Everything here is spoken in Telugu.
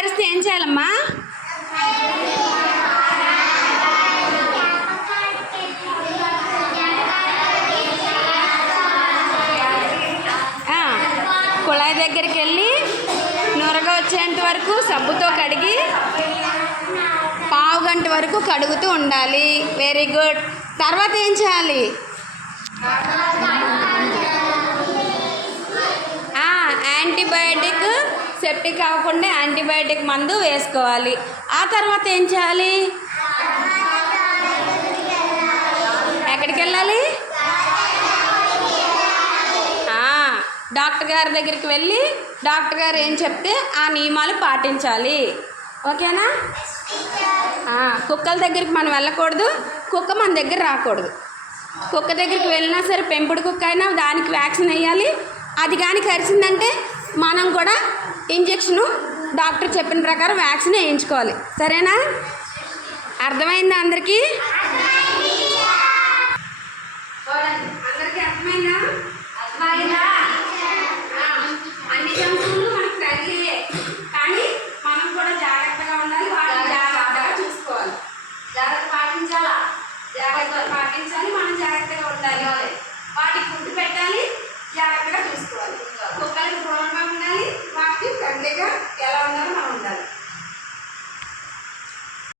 కరిస్తే ఏం చేయాలమ్మా? కుళాయి దగ్గరికి వెళ్ళి నొరగ వచ్చేంత వరకు సబ్బుతో కడిగి పావు గంట వరకు కడుగుతూ ఉండాలి. Very good. తర్వాత ఏం చేయాలి? యాంటీబయాటిక్, సెప్టిక్ అవ్వకుండా యాంటీబయాటిక్ మందు వేసుకోవాలి. ఆ తర్వాత ఏం చేయాలి? ఎక్కడికి వెళ్ళాలి? డాక్టర్ గారి దగ్గరికి వెళ్ళి డాక్టర్ గారు ఏం చెప్తే ఆ నియమాలు పాటించాలి. ఓకేనా? కుక్కల దగ్గరికి మనం వెళ్ళకూడదు, కుక్క మన దగ్గర రాకూడదు. కుక్క దగ్గరికి వెళ్ళినా సరే పెంపుడు కుక్క అయినా దానికి వ్యాక్సిన్ వేయాలి. అది కానీ కరిచిందంటే మనం కూడా ఇంజెక్షను డాక్టర్ చెప్పిన ప్రకారం వ్యాక్సిన్ వేయించుకోవాలి. సరేనా? అర్థమైందా అందరికీ? అందరికీ అర్థమైందా? అన్ని జంతువులు మనకు తగిలియే, కానీ మనం కూడా జాగ్రత్తగా ఉండాలి. వాటిని జాగ్రత్తగా చూసుకోవాలి. జాగ్రత్త పాటించాలి, మనం జాగ్రత్తగా ఉండాలి.